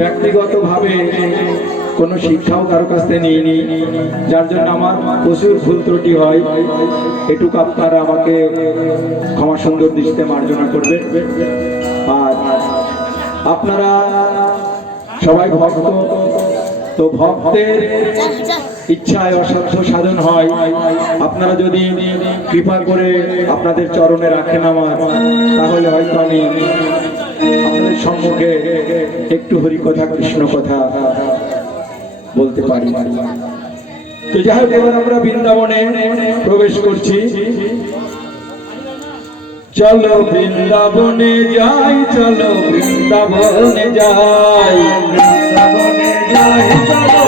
ব্যক্তিগতভাবে কোনো শিক্ষাও কারো কাছ থেকে নিইনি, যার জন্য আমার প্রচুর ভুল ত্রুটি হয়। এটুকু আপনারা আমাকে ক্ষমা সুন্দর দৃষ্টিতে মার্জনা করবেন। আর আপনারা সবাই ভক্ত, তো ভক্তের ইচ্ছায় অসাধ্য সাধন হয়। আপনারা যদি কৃপা করে আপনাদের চরণে রাখেন আমার, তাহলে হয়তো আমি আপনাদের সম্মুখে একটু হরি কথা কৃষ্ণ কথা বলতে পারি। তো যাই হোক, এবার আমরা বৃন্দাবনে প্রবেশ করছি। চলো বৃন্দাবনে যাই, চলো বৃন্দাবনে যাই, বৃন্দাবনে যাই, চলো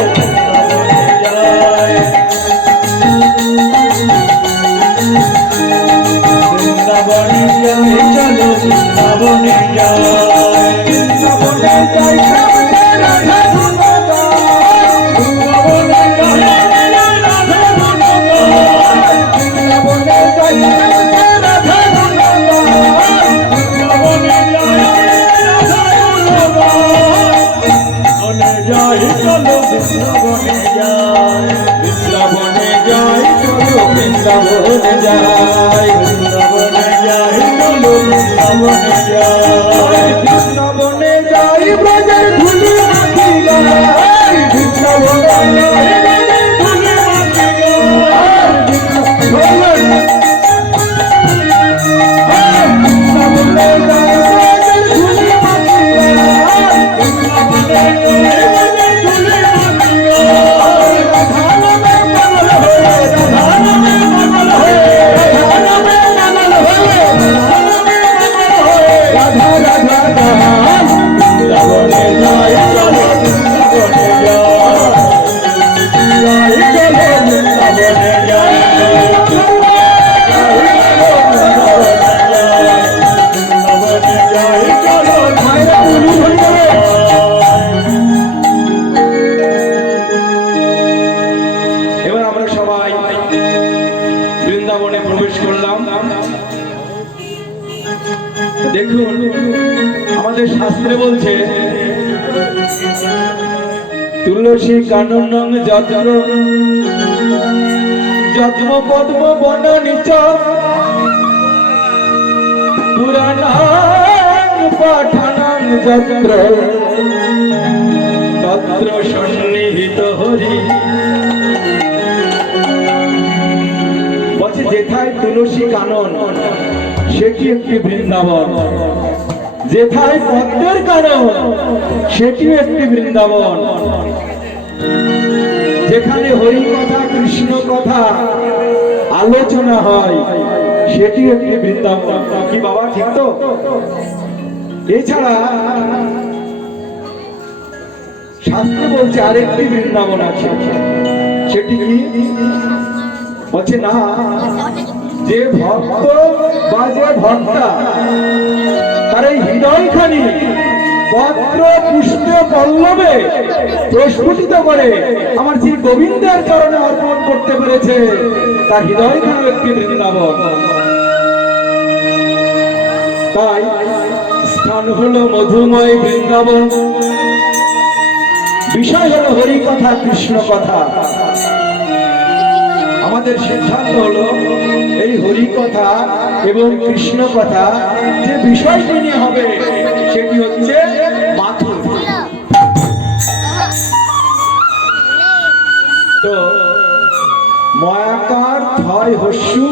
বৃন্দাবনে যাই, চলো বৃন্দাবনে যাই, বৃন্দাবনে যাই, বৃন্দাবনে যাই, বৃন্দাবনে যাই, চলো বৃন্দাবনে যাই, বৃন্দাবনে যাই, ব্রজের ধুলি মাটি গাই, বৃন্দাবনে যাই, ব্রজের ধুলি মাটি গাই, বৃন্দাবনে যাই, ব্রজের ধুলি মাটি গাই, বৃন্দাবনে যাই, ব্রজের ধুলি মাটি গাই, রাধা নামে পাগল হয়ে, রাধা নামে পাগল হয়ে, রাধা নামে পাগল হয়ে, রাধা রাধা গান, বৃন্দাবনে যাই, চলো বৃন্দাবনে যাই, চলো বৃন্দাবনে যাই, বৃন্দাবনে যাই, চলো মায়েরা উলু হয়ে। এবার আমরা সবাই বৃন্দাবনে প্রবেশ করলাম। দেখুন, আমাদের শাস্ত্রে বলছে তুলসী কাননং যত্র যত্ম পদ্ম বন নিচ পুরাণাং পাঠানাং যত্র তত্র সন্নিহিত হরি। বলছে যেথায় তুলসী কানন সেটি একটি বৃন্দাবন, যেথায় পদ্মের কানন সেটি একটি বৃন্দাবন, যেখানে হরি কথা কৃষ্ণ কথা আলোচনা হয় সেটি একটি বৃন্দাবন। কি বাবা, ঠিক তো? এছাড়া শাস্ত্র বলছে আরেকটি বৃন্দাবন আছে, সেটি কি? বলছে না, যে ভক্ত বা যে ভক্তা তার এই হৃদয়খানি পত্র পুষ্প পল্লবে প্রস্ফুটিত করে আমার শ্রী গোবিন্দের চরণে অর্পণ করতে পেরেছে, তার হৃদয়খানি একটি বৃন্দাবন। তাই স্থান হলো মধুময় বৃন্দাবন, বিষয় হলো হরি কথা কৃষ্ণ কথা। আমাদের সিদ্ধান্ত হলো এই হরি কথা এবং কৃষ্ণ কথা যে বিষয়টি নিয়ে হবে সেটি হচ্ছে মাথুর। তো ময়াকার থয় হস্যু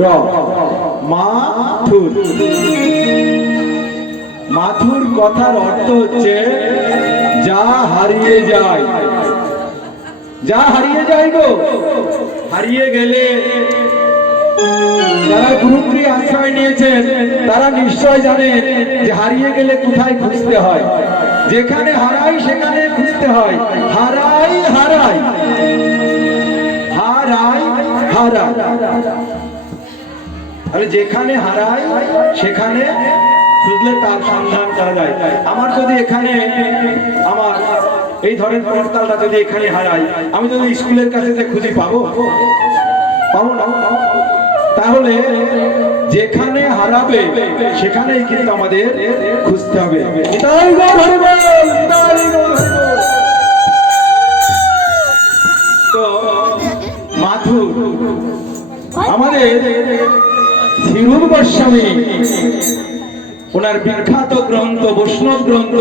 র, মাথুর। মাথুর কথার অর্থ হচ্ছে যা হারিয়ে যায়, যা হারিয়ে যায় গো। হারিয়ে গেলে যারা গুরুপ্রিয় আশ্রয় নিয়েছেন তারা নিশ্চয় জানেন যে হারিয়ে গেলে কোথায় খুঁজতে হয়। যেখানে হারাই সেখানে খুঁজতে হয়। হারাই হারাই হারাই হারাই, আরে যেখানে হারাই সেখানে খুঁজলে তার সন্ধান করা যায়। আমার যদি এখানে আমার এই ধরনের করতালটা যদি এখানে হারাই, আমি যদি স্কুলের কাছে খুঁজে পাবো? পাবো না। তাহলে যেখানে হারাবে সেখানেই কিন্তু আমাদের খুঁজতে হবে। নিতাই গৌর হরি বল, নিতাই গৌর হরি বল। তো মাথুর আমাদের শ্রীরূপ গোস্বামী ওনার বিখ্যাত গ্রন্থ বৈষ্ণব গ্রন্থ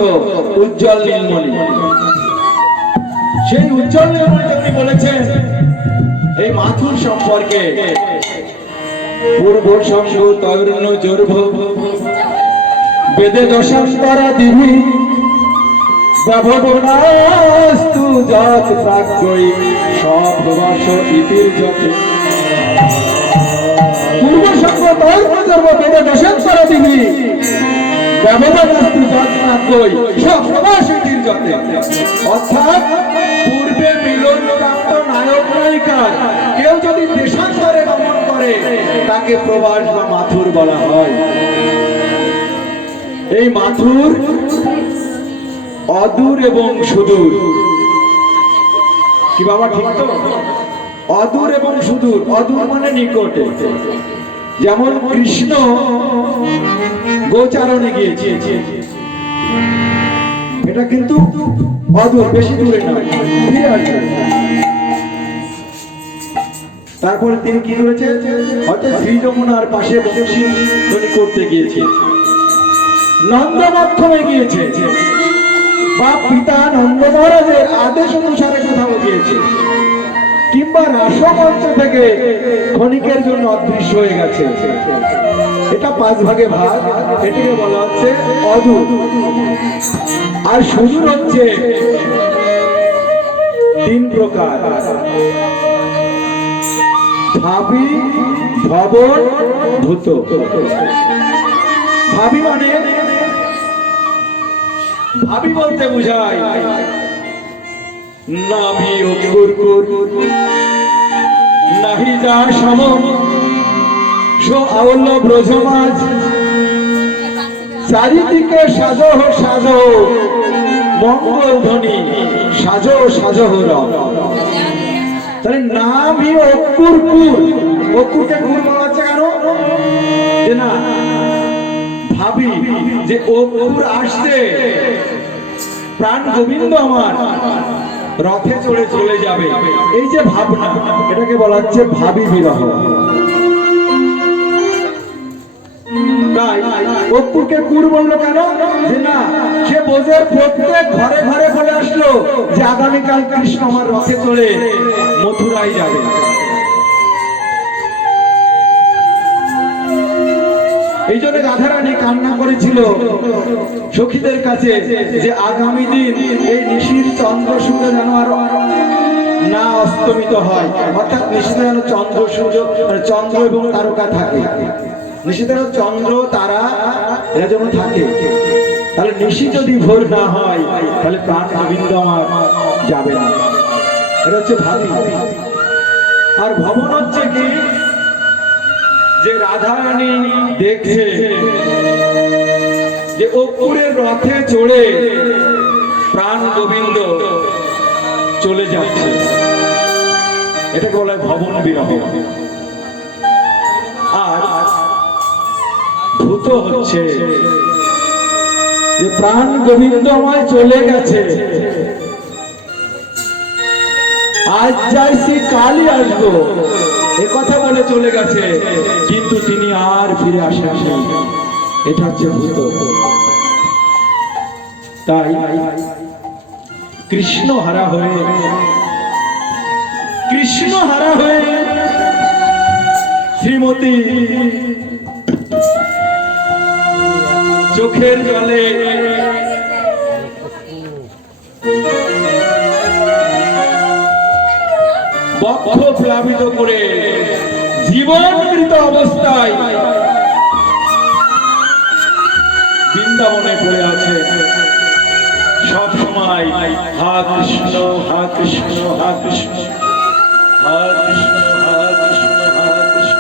উজ্জ্বল নীলমণি, সেই উজ্জ্বল নীলমণিতে উনি বলেছেন এই মাথুর সম্পর্কে, পূর্ব সঙ্গ তৈর্ণ জর্ভ বেদে দশান্তরা দিবি ব্যবনাস্তু জাত প্রাজ্ঞই সভবাস ইতির জতে। পূর্ব সঙ্গ তৈর্ণ জর্ভ বেদে দশান্তরা দিবি ব্যবনাস্তু জাত প্রাজ্ঞই সভবাস ইতির জতে। অর্থাৎ পূর্বে মিলন প্রাপ্ত নায়ক নায়িকার কেউ যদি দেশান্তরে গমন করে তাকে প্রবাস বা মাথুর বলা হয়। এই মাথুর অদূর এবং সুদূর, কি বাবা ঠিক তো? অদূর এবং সুদূর, অদূর মানে নিকটে। যেমন কৃষ্ণ গোচারণে গিয়েছে, এটা কিন্তু অদূর, বেশি দূরে নয়, ফিরে আসবে। তারপরে তিনি কি করেছে, হয়তো শ্রী যমুনার পাশে বংশী ধ্বনি করতে গিয়েছে, নন্দমক্ষমে গিয়েছে, বা পিতা নন্দ মহারাজের আদেশ অনুসারে কোথাও গিয়েছে, কিংবা রাসমঞ্চ থেকে ক্ষণিকের জন্য অদৃশ্য হয়ে গেছে। এটা 5 ভাগে ভাগ, এটিকে বলা হচ্ছে অদূর। আর সুদূর হচ্ছে 3 প্রকার, ভাবী, ভবন, ভূত। ভাবী মানে, ভাবী বলতে বুঝায় নাভি অঙ্কুর নাহি যা সম সো আওল্য ব্রজমাজ চারিদিকে সাজো সাজো মঙ্গল ধ্বনি সাজো সাজো রব। তাহলে নাভি অঙ্কুর কুর, অঙ্কুরকে কুর বলা হচ্ছে কেন? যে না ভাবি যে অঙ্কুর আসছে, প্রাণ গোবিন্দ আমার রথে চড়ে চলে যাবে, এই যে ভাবনা, এটাকে বলা হচ্ছে ভাবী বিরহ। তাই অপুকে কুর বললো কেন? যে না, সে বোঝের প্রত্যেক ঘরে ঘরে বলে আসলো যে আগামীকাল কৃষ্ণ আমার রথে চড়ে মথুরায় যাবে। এই জন্য রাধারানী কান্না করেছিল সখীদের কাছে যে আগামী দিন এই নিশির চন্দ্র সূর্য যেন আর না অস্তমিত হয়, অর্থাৎ নিশিতে যেন চন্দ্র সূর্য চন্দ্র এবং তারকা থাকে, নিশিতে চন্দ্র তারা এরা যেন থাকে। তাহলে নিশি যদি ভোর না হয় তাহলে প্রাণ গোবিন্দ আমার যাবে না। এটা হচ্ছে ভাবী। আর ভবন হচ্ছে কি, যে রাধারানী দেখছে যে অপুরের রথে চড়ে প্রাণ গোবিন্দ চলে যাচ্ছে, এটাকে বলা হয় ভবন বিরহ। আর ভূত হচ্ছে যে প্রাণ গোবিন্দ আমায় চলে গেছে, আজ যাইছি কালই আসবো এ কথা বলে চলে গেছে, কিন্তু তিনি আর ফিরে আসেননি, এটা হচ্ছে ভূত। তাই কৃষ্ণ হারা হয়ে শ্রীমতী চোখের জলে বক্ষ প্লাবিত করে জীবনমৃত অবস্থায় বৃন্দাবনে পড়ে আছে। সব সময় হা কৃষ্ণ হা কৃষ্ণ হা কৃষ্ণ হা কৃষ্ণ হা কৃষ্ণ হা কৃষ্ণ,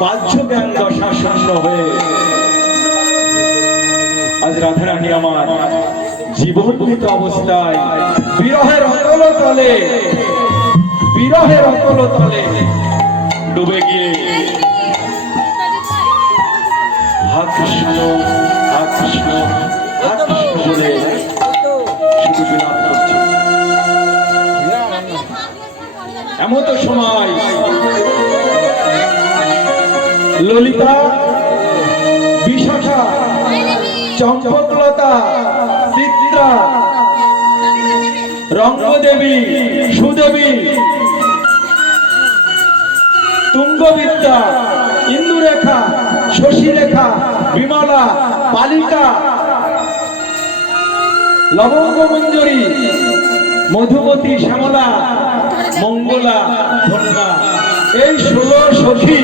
বাহ্য জ্ঞান দশাশূন্য হয়ে আজ রাধারানী আমার জীবনমৃত অবস্থায় বিরহের অতল তলে ডুবে গিয়ে হা কৃষ্ণ হা কৃষ্ণ হা কৃষ্ণ বলে শুধু বিলাপ করছে। এমন তো সময় ললিতা, বিশাখা, চম্পকলতা, চিত্রা, রঙ্গদেবী, সুদেবী, তুঙ্গবিদ্যা, ইন্দুরেখা, শশীরেখা, বিমলা, বালিকা, লবঙ্গমঞ্জরী, মধুমতী, শ্যামলা, মঙ্গলা, ধন্যা, এই 16 সখী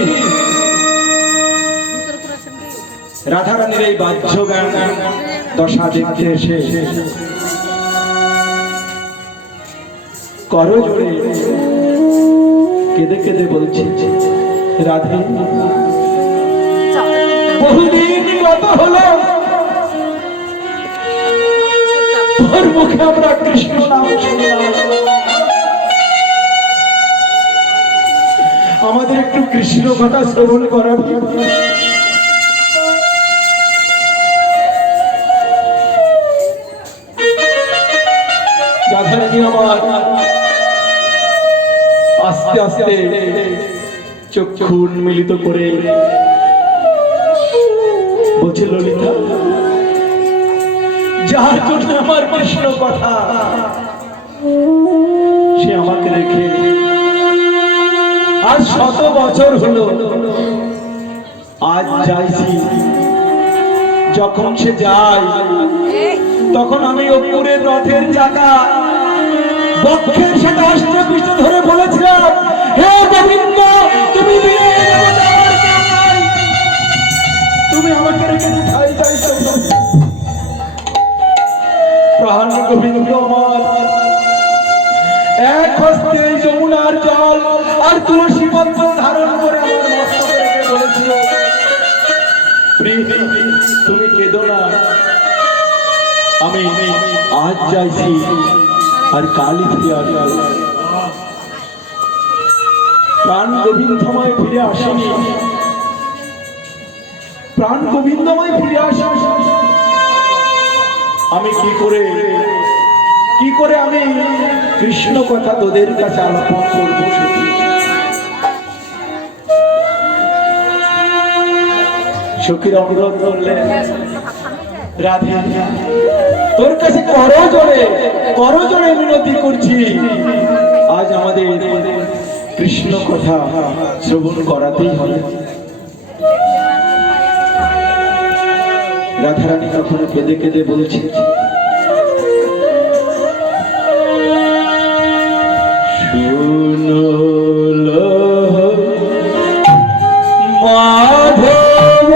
রাধারানীর এই বাহ্য গান দশা দেখতে এসে করজোড়ে কেঁদে কেঁদে বলছে, রাধে বহুদিন গত হলো তোর মুখে আমরা কৃষ্ণ নাম শুনলাম, আমাদের একটু কৃষ্ণ কথা শ্রবণ করাবি। রাধারানী আমার আস্তে আস্তে চক্ষু উন্মিলিত করে বলছে, ললিতা, যার জন্য আমার কৃষ্ণ কথা সে আমাকে রেখে আজ 100 বছর হলো, আজ যাইছি, যখন সে যায় তখন আমি অপুরের রথের চাকা বক্ষের সাথে আস্তে পিছনে ধরে বলেছিলাম, হে গোবিন্দ, তুমি তুমি আমাকে রেখে কোথায় যাইছো? প্রাণ গোবিন্দ আমার এক হস্তে এই যমুনার জল আর তুলসী পত্র ধারণ করে আমার মস্তকে রেখে বলেছিল, তুমি কেঁদো না, আমি আজ যাইছি আর কালই ফিরে আসবো। প্রাণ গোবিন্দময় ফিরে আসেনি, প্রাণ গোবিন্দময় ফিরে আসে, আমি কি করে আমি কৃষ্ণ কথা তোদের কাছে আলাপন করবো? সখীর অনুরোধ করলেন, রাধে তোর কাছে করজোড়ে মিনতি করছি, আজ আমাদের কৃষ্ণ কথা শ্রবণ করাতেই হবে। রাধারানী তখন কেঁদে কেঁদে বলছে, শুনো মাধব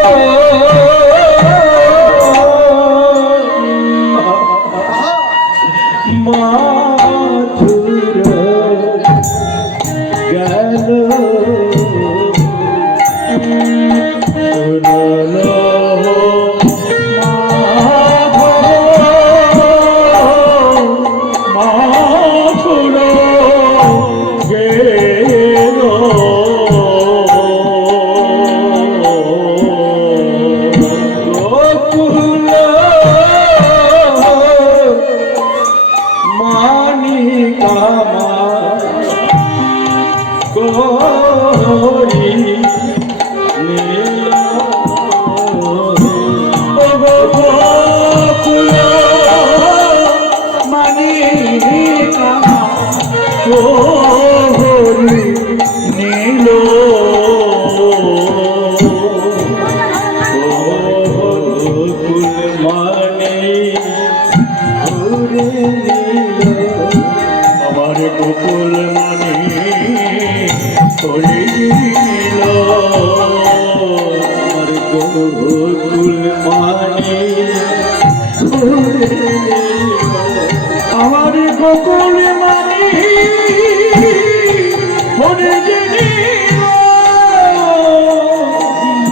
আমার গোকুল মানি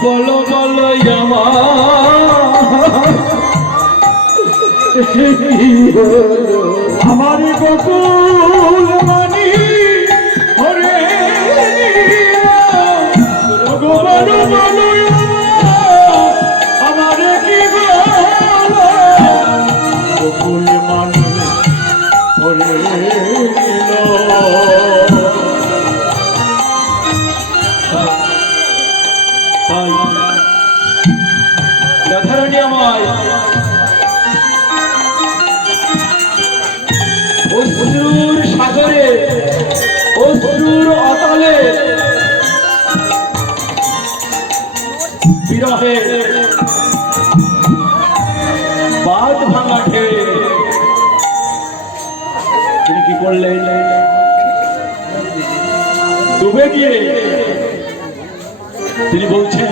বলো বলো আমার গোকুল মানি হরে আমায় অশ্রুর সাগরে অশ্রুর অতলে বিরহে বাঁধ ভাঙা ঢেউ তিনি কি করলেন? ডুবে গিয়ে তিনি বলছেন,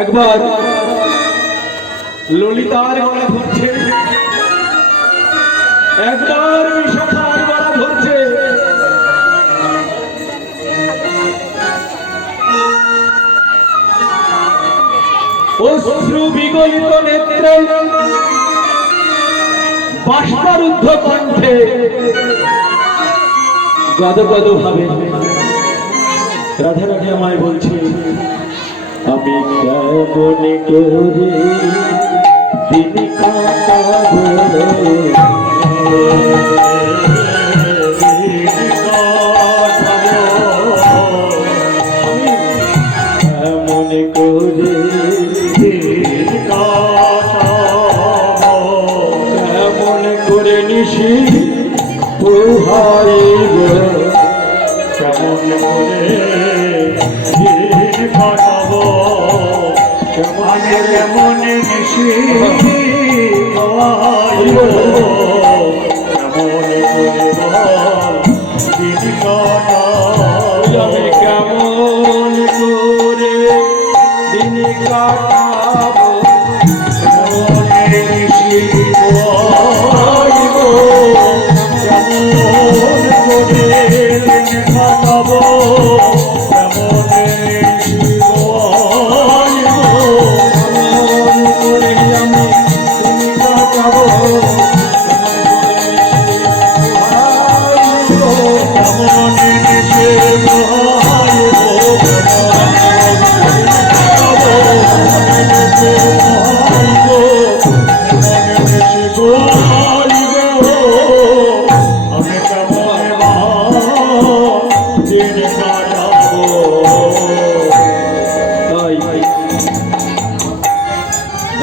একবার ললিতার গলা ধরছে, একবার বিশাখার গলা ধরছে। অশ্রু বিগলিত নেত্রে বাষ্পারুদ্ধ কণ্ঠে গদগদ ভাবে রাধারানী আমায় বলছে, আমি কেমন করে দিন কাটাবো, কেমন করে দিন কাটাবো, কেমন করে নিশি পোহাইব, কেমন করে দিন কাটাবো, কেমন নিশি পোহাইব, কেমন করে দিন কাটাবো, আমি কেমন করে দিন কাটাবো, কেমন নিশি পোহাইব, কেমন করে দিন কাটাবো, কেমন নিশি পোহাইব, কেমন করে আমি দিন কাটাবো, কেমন নিশি পোহাইব,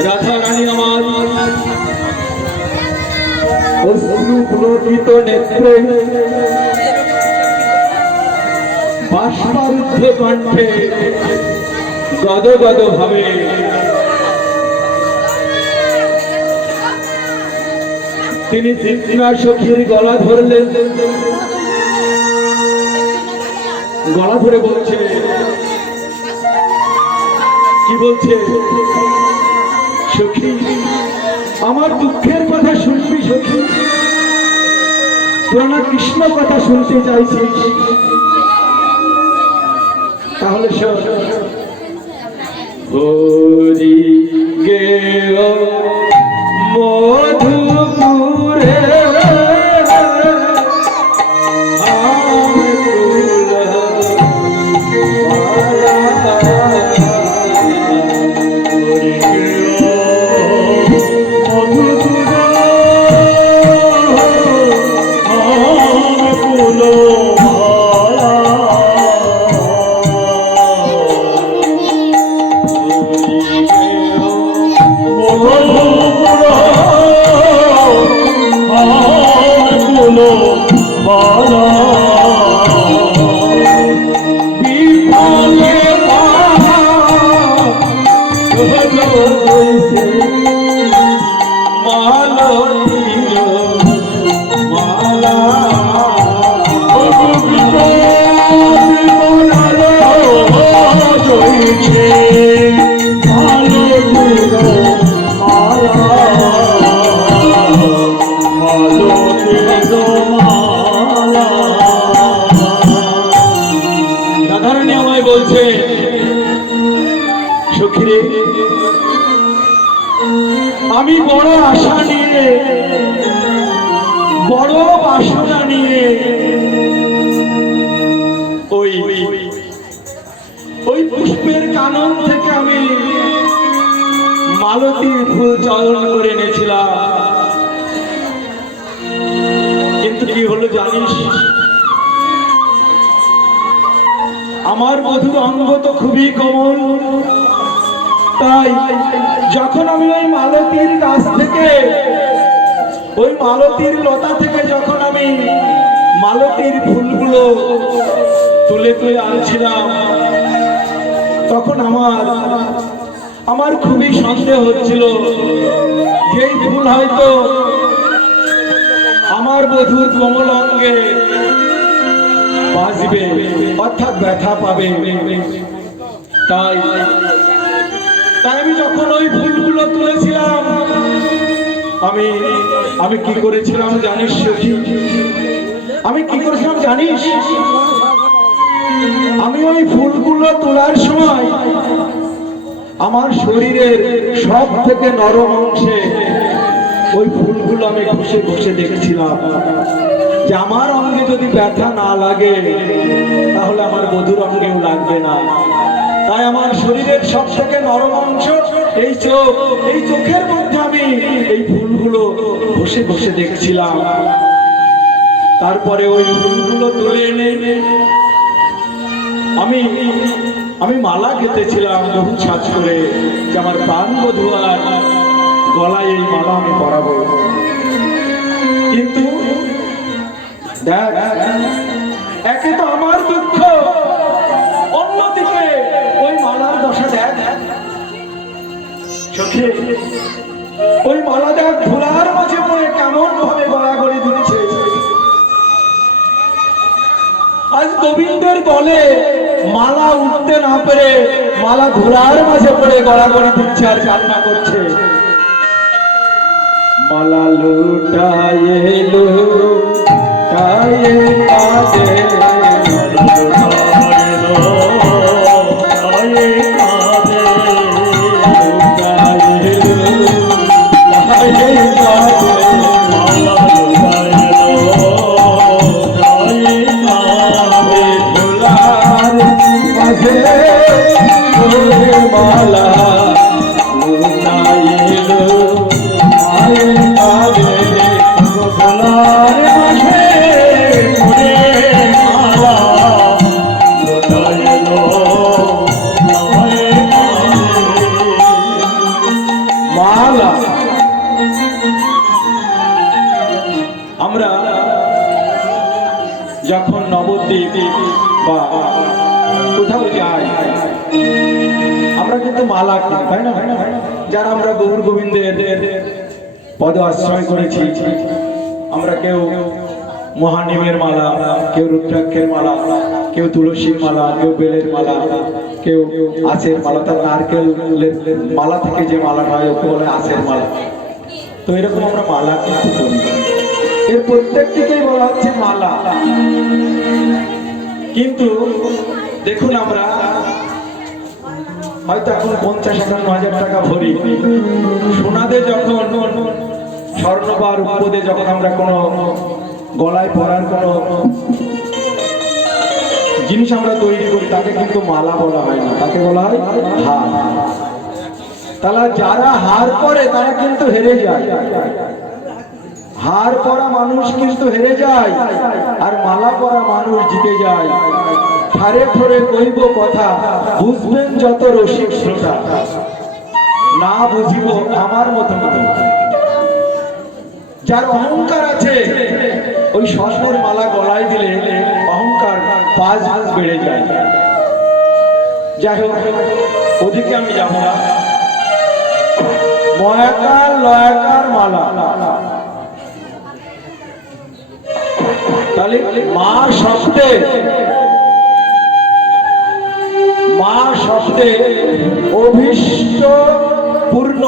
রাধারানী আমার অশ্রুপ্লোকিত নেত্রে বাষ্পারুদ্ধ কণ্ঠে গদগদ ভাবে তিনি তৃষ্ণা সখীর গলা ধরলেন, গলা ধরে বলছে, কি বলছে? সখী, আমার দুঃখের কথা শুনবি সখী? তোরা না কৃষ্ণ কথা শুনতে চাইছিস? তাহলে শোন। হরি গে মধুপুরে বলছে, সখীরে আমি বড় আশা নিয়ে, বড় বাসনা নিয়ে ওই পুষ্পের কানন থেকে আমি মালতীর ফুল চয়ন করে এনেছিলাম। কিন্তু কি হলো জানিস? আমার বধূর অঙ্গ তো খুবই কোমল, তাই যখন আমি ওই মালতীর গাছ থেকে, ওই মালতীর লতা থেকে যখন আমি মালতীর ফুলগুলো তুলে তুলে আনছিলাম, তখন আমার খুবই সন্দেহ হচ্ছিল যে এই ফুল হয়তো আমার বধূর কোমল অঙ্গে বাজবে, অর্থাৎ ব্যথা পাবে। তাই আমি যখন ওই ফুলগুলো তুলেছিলাম, আমি কি করেছিলাম জানিস সখী? আমি কি করেছিলাম জানিস? আমি ওই ফুলগুলো তোলার সময় আমার শরীরের সব থেকে নরম অংশে ওই ফুলগুলো আমি ঘষে ঘষে দেখছিলাম যে আমার অঙ্গে যদি ব্যথা না লাগে তাহলে আমার বধূর অঙ্গেও লাগবে না। তাই আমার শরীরের সব থেকে নরম অংশ এই চোখ, এই চোখের মধ্যে আমি এই ফুলগুলো ঘষে ঘষে দেখছিলাম। তারপরে ওই ফুলগুলো তুলে এনে আমি মালা গেঁথেছিলাম বহু সাজ করে যে আমার প্রাণ বধূ আর গলায় এই মালা আমি পরাবো। কিন্তু দেখ, একে তো আমার দুঃখ, অন্যদিকে ওই মালার দশা দেখ চোখে। ওই মালা দেখ ধুলার মাঝে পড়ে কেমন ভাবে গড়াগড়ি দিচ্ছে। আজ গোবিন্দের বলে মালা উঠতে না পেরে মালা ধুলার মাঝে পড়ে গড়াগড়ি দিচ্ছে আর কান্না করছে। মালা লুটায়ে লুটায়ে কাঁদে, মালা আমরা যখন নবদ্বীপ বা কোথাও যাই আমরা কিন্তু মালা কিনি, তাই না? যারা আমরা গৌর গোবিন্দের পদ আশ্রয় করেছি, আমরা কেউ মহানিমের মালা, কেউ রুদ্রাক্ষের মালা, কেউ তুলসীর মালা, কেউ বেলের মালা, কেউ আঁশের মালা, তার নারকেলের মালা থেকে যে মালাটা হয় ওকে বলে আঁশের মালা। তো এরকম আমরা মালা কিন্তু করি, এর প্রত্যেকটিকেই বলা হচ্ছে মালা। কিন্তু দেখুন আমরা হয়তো এখন 50-51 টাকা ভরি, সোনাতে যখন স্বর্ণ বা রূপোতে যখন আমরা কোনো গলায় পরার কোনো জিনিস আমরা তৈরি করি তাকে কিন্তু মালা বলা হয় না, তাকে বলা হয় হার। তাহলে যারা হার পরে তারা কিন্তু হেরে যায়, হার পরা মানুষ কিন্তু হেরে যায়, আর মালা পরা মানুষ জিতে যায়। ঠারে ঠোরে কইব কথা, বুঝবেন যত রসিক শ্রোতা, না বুঝিব আমার মতো মতো। যার অহংকার আছে ওই স্বর্ণের মালা গলায় দিলে অহংকার 5 গুণ বেড়ে যায়। যাই হোক, ওদিকে আমি যাবো না। ময়াকার লয়াকার মালা, তাহলে মা শব্দে, মা শব্দে অভীষ্ট পূর্ণ,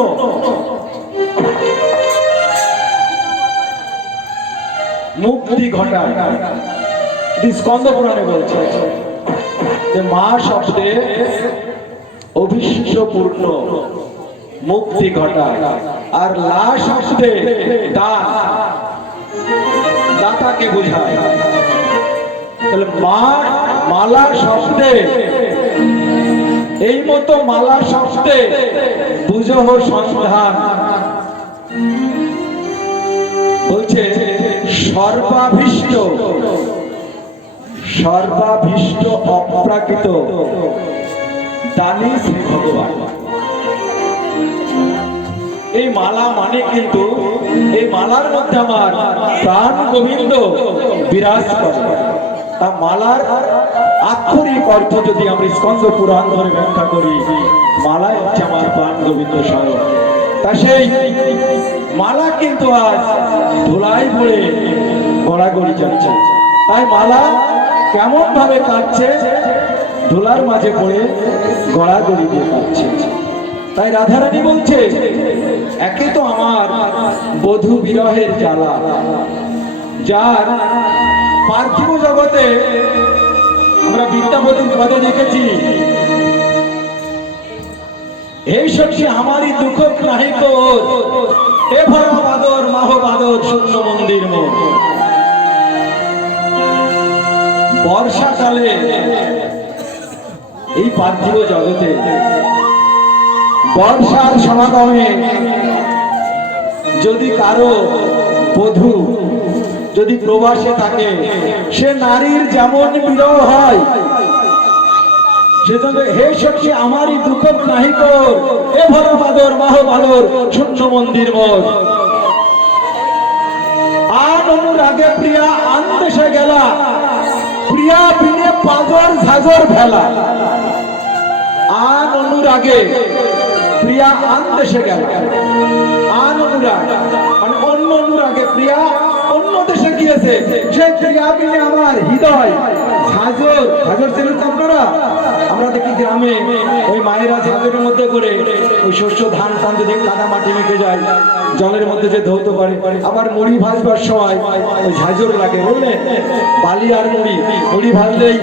মুক্তি ঘটায়। স্কন্দ পুরাণে বলছে যে মা শব্দে অভীষ্ট পূর্ণ, মুক্তি ঘটায়। আর লা শব্দে দান, দাতাকে বোঝায়। তাহলে মা মালা শব্দে, এই মতো মালা শব্দে বুঝহ সন্ধান। বলছে সর্বাভীষ্ট, সর্বাভীষ্ট অপ্রাকৃত দানি শ্রী ভগবান। এই মালা মানে কিন্তু এই মালার মধ্যে আমার প্রাণ গোবিন্দ বিরাজ করে। তা মালার আক্ষরিক অর্থ যদি আমরা স্কন্দ পুরাণ ধরে ব্যাখ্যা করি, মালাই হচ্ছে আমার প্রাণ গোবিন্দ স্বয়ং। তা সেই মালা কিন্তু আজ ধুলাই পড়ে গড়াগড়ি যাচ্ছে। তাই মালা কেমন ভাবে কাটছে, ধুলার মাঝে পড়ে গড়াগড়ি দিয়ে কাটছে। তাই রাধারানী বলছে, একে তো আমার বধূ বিরহের জ্বালা, যার পার্থিব জগতে আমরা বিদ্যাপতির পদে দেখেছি, এই সত্যি আমারই দুঃখ নাহি তোর, এ ভরা বাদর মাহ বাদর শূন্য মন্দির মোর। বর্ষাকালে এই পার্থিব জগতে বর্ষার সমাগমে যদি কারো বধূ যদি প্রবাসে থাকে, সে নারীর যেমন বিরহ হয়, সেজন্য হে সখী আমারই দুঃখ নাহি তোর, এ ভরা বাদর মাহ বাদর শূন্য মন্দির মোর। আন অনুরাগে প্রিয়া আন দেশে গেলা, প্রিয়া বিনে পাজর ঝাজর ভেলা। আন অনুরাগে প্রিয়া আন দেশে গেল, আন অনুরাগ মানে অন্য অনুরাগে প্রিয়া অন্য দেশে গিয়েছে, সেই প্রিয়া বিনে আমার হৃদয় ঝাজর। ঝাজর চেনেন তো আপনারা? আমরা দেখি গ্রামে ওই মায়েরা ঝাজরের মধ্যে করে ওই শস্য ধান টান যদি কাদা মাটি মেখে যায়, জলের মধ্যে যে ধৌত পারে। আবার মুড়ি ভাজবার সময় ওই ঝাজর লাগে, বুঝলেন? বালি আর মুড়ি, মুড়ি ভাজলেই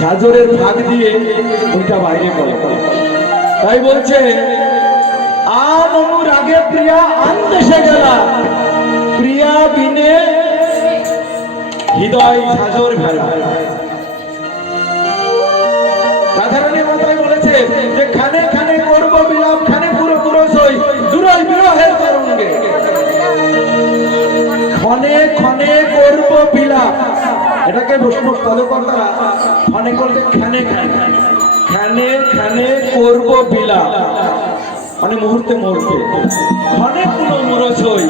ঝাজরের ফাঁক দিয়ে ওইটা বাইরে পড়ে। তাই বলছে আন অনুরাগে প্রিয়া আন দেশে গেলা, প্রিয়া বিনে হৃদয় ঝাজর ভেলা। রাধারানী মাতাই বলেছে যে খানে খানে করব বিলাপ, খানে পুরো পুরো সই দূরই বিরহের তরঙ্গে। ক্ষণে ক্ষণে করব বিলাপ, এটাকে বৈষ্ণব পদকর্তারা ক্ষণে করতে খানে খানে, খানে খানে করব বিলাপ মানে মুহূর্তে মুহূর্তে। ক্ষণে পুরো মুরছই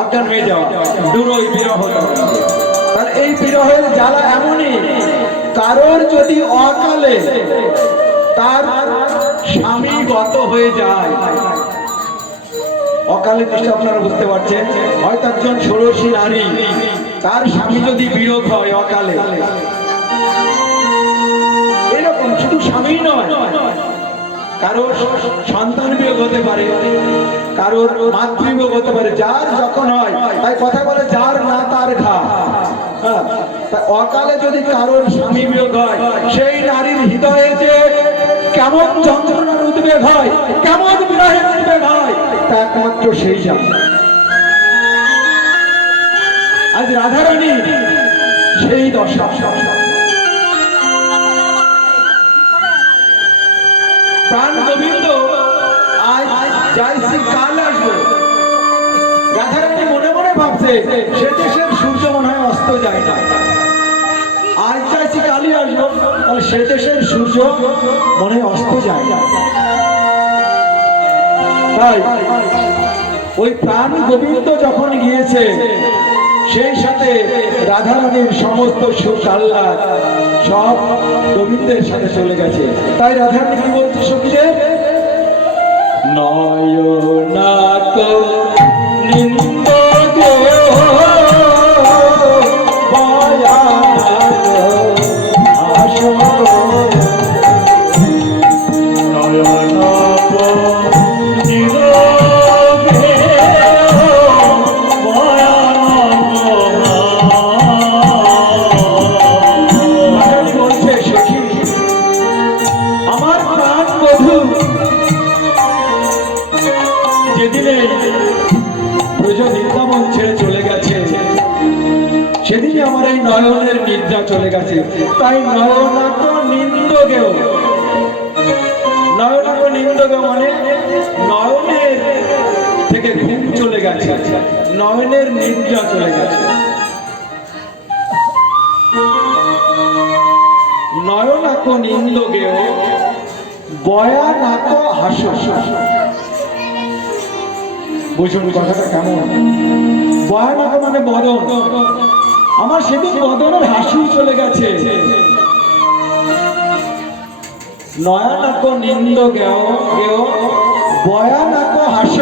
অজ্ঞান হয়ে যাওয়া, দূরই বিরহ তরঙ্গে। আর এই বিরহের জ্বালা এমনই, কারোর যদি অকালে তার স্বামী গত হয়ে যায়, অকালে দৃষ্টি আপনারা বুঝতে পারছেন, হয়তো একজন ষোড়শী নারী, তার স্বামী যদি বিয়োগ হয় অকালে, শুধু স্বামী নয়, কারোর সন্তান বিয়োগ হতে পারে, কারোর মাতৃবিয়োগ হতে পারে, যার যখন হয়। তাই কথা বলে যার না তার ঘা। অকালে যদি কারোর স্বামী বিয়োগ হয়, সেই নারীর হৃদয়ে যে কেমন যন্ত্রণার উদ্বেগ হয়, কেমন বিরহের উদ্বেগ হয়, তা একমাত্র সেই জানে। আজ রাধারানী সেই দশা। প্রাণ গোবিন্দ আজ যাইছি, কাল আসবে। রাধারানী মনে মনে ভাবছে সে দেশের সূর্য মনে হয় অস্ত যায় না। আজ যাইছি, কালই আসবো, তাহলে সে দেশের সূর্য মনে অস্ত যায় না। তাই ওই প্রাণ গোবিন্দ যখন গিয়েছে, সেই সাথে রাধারানীর সমস্ত সুখ আহ্লাদ সব গোবিন্দের সাথে চলে গেছে। তাই রাধারানী কি বলছে সখীদের? নয়নাক নিন্দ সেদিনই আমার এই নয়নের নিদ্রা চলে গেছে। তাই নয়নাক নিন্দগেও, নয়নাক নিন্দগেও মানে নয়নের থেকে ঘুম চলে গেছে, নয়নের নিদ্রা চলে গেছে। নয়নাক নিন্দগেও বয়ানাক হাস। বুঝুন কথাটা কেমন? বয়ানাক মানে বদন। আমার সেদিন বদনের হাসি চলে গেছে। নয়নাক নিন্দ গেও গেও বয়ানাক হাস।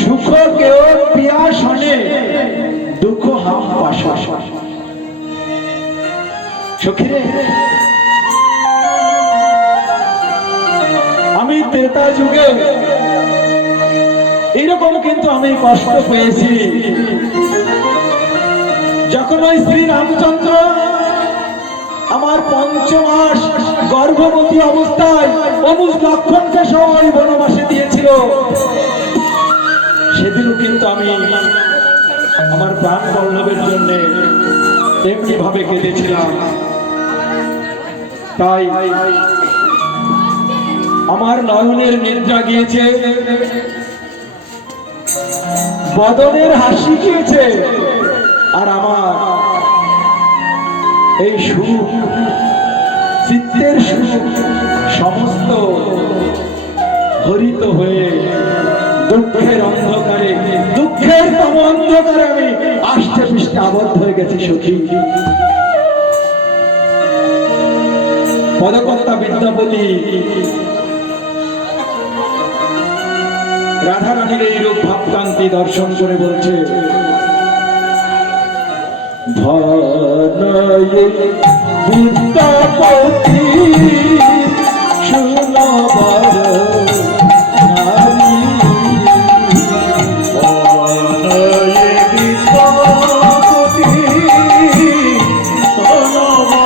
সুখ কেও পিয়াসনে দুঃখ হাম পাশা। সখীরে, আমি ত্রেতা যুগে এইরকম কিন্তু আমি কষ্ট পেয়েছি, যখন ওই শ্রী রামচন্দ্র আমার 5 মাস গর্ভবতী অবস্থায় অনুজ লক্ষণকে সহ ওই বনবাসে দিয়েছিল। সেদিনও কিন্তু আমি আমার প্রাণ বল্লভের জন্য তেমনি ভাবে কেঁদেছিলাম। তাই আমার নয়নের নিদ্রা গিয়েছে, বদনের হাসি গিয়েছে, আর আমার এই সুখ, চিত্তের সুখ সমস্ত হরিত হয়ে দুঃখের অন্ধকারে, দুঃখের তম অন্ধকারে আমি আষ্টে পৃষ্ঠে আবদ্ধ হয়ে গেছি। সখী, পদকর্তা বিদ্যাপতি রাধারানীর এই রূপ ভাবকান্তি দর্শন করে বলছে, ধনয়ে বিদ্যাপতি সুলভর নারী। ধনয়ে বিদ্যাপতি সুলভর নারী।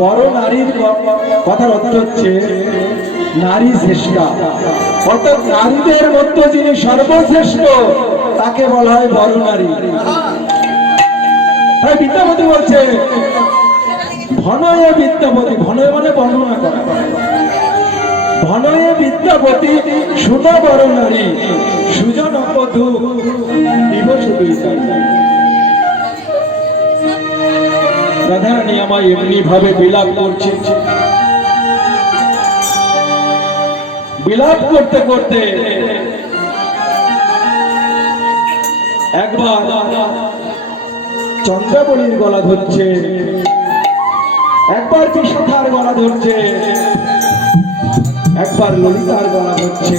বড় নারীর কথার অর্থ হচ্ছে নারী শ্রেষ্ঠা, অর্থাৎ নারীদের মধ্যে যিনি সর্বশ্রেষ্ঠ তাকে বলা হয় বড় নারী। তাই বিদ্যাপতি বলছে, ধনয়ে বিদ্যাপতি, ধনয়ে মানে বর্ণনা করা, ধনয়ে বিদ্যাপতি সুনা বড় নারী সুজন বধূ দিবস দুই চাই। রাধারানী আমায় এমনি ভাবে বিলাপ করছে, বিলাপ করতে করতে একবার চন্দ্রাবলীর গলা ধরছে, একবার বিশাখার গলা ধরছে, একবার ললিতার গলা ধরছে।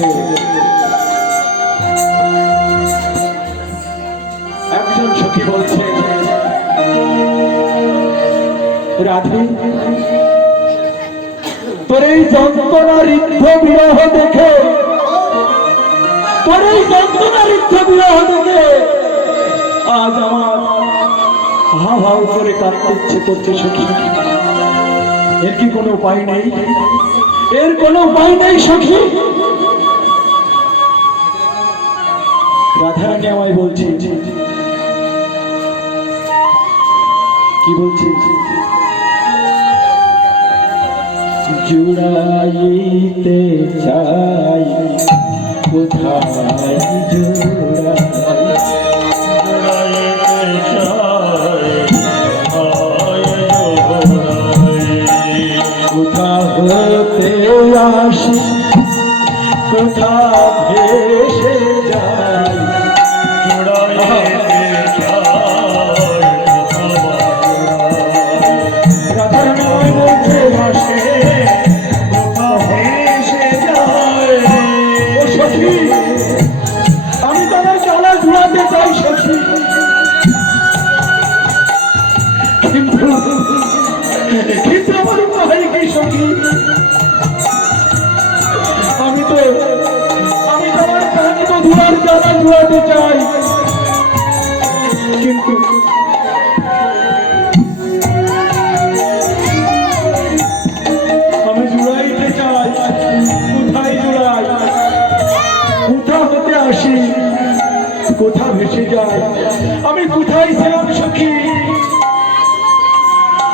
একজন সখী বলছে, রাধে তোর এই যন্ত্রণা ঋদ্ধ বিরহ দেখে, তোর এই যন্ত্রণা ঋদ্ধ বিরহ দেখে আজ আমার হাউ হাউ করে কাঁদতে ইচ্ছে করছে সখী। এর কি কোনো উপায় নেই? এর কোনো উপায় নেই সখী? রাধারানী আমায় বলছে, কি বলছে? জুড়াইতে চাই কোথায় জুড়াই, কোথা হতে আসি কোথা ভেসে যাই, রাধারানী বলছে আসে কোথা ভেসে যায়। ও সখী, আমি তাদের জ্বালা জুড়াতে চাই সখী, কিন্তু আমার উপায় কি সখী? আমি তোমার প্রাণী বধূর জ্বালা জুড়াতে চাই, কিন্তু আমি জুড়াইতে চাই, কোথায় জুড়াই, কোথা হতে আসি কোথা ভেসে যায়, আমি কোথায় ছিলাম সখী?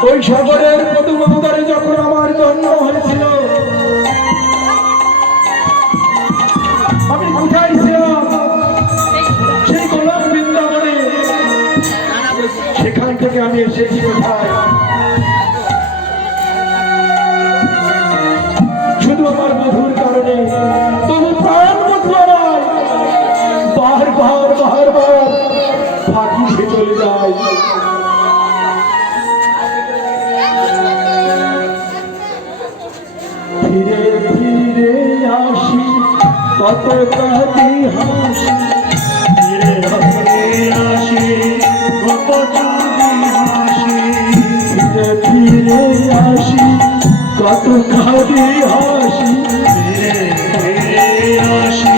ওই সাগরের পদুমন্তরে যখন আমার জন্ম হয়েছিল আমি কোথায় ছিলাম? সেই গোলাপ বৃন্দাবনে, সেখান থেকে আমি এসেছি কোথায়? শুধু আমার বধূর কারণে, তবু প্রাণ বধূ আমার বারবার বারবার ফাঁকি খেয়ে চলে যায়। ফিরে ফিরে আসি কত কাঁদি হাসি, ফিরে ফিরে আসি কত কাঁদি হাসি, ফিরে ফিরে আসি কত কাঁদি হাসি, ফিরে ফিরে আসি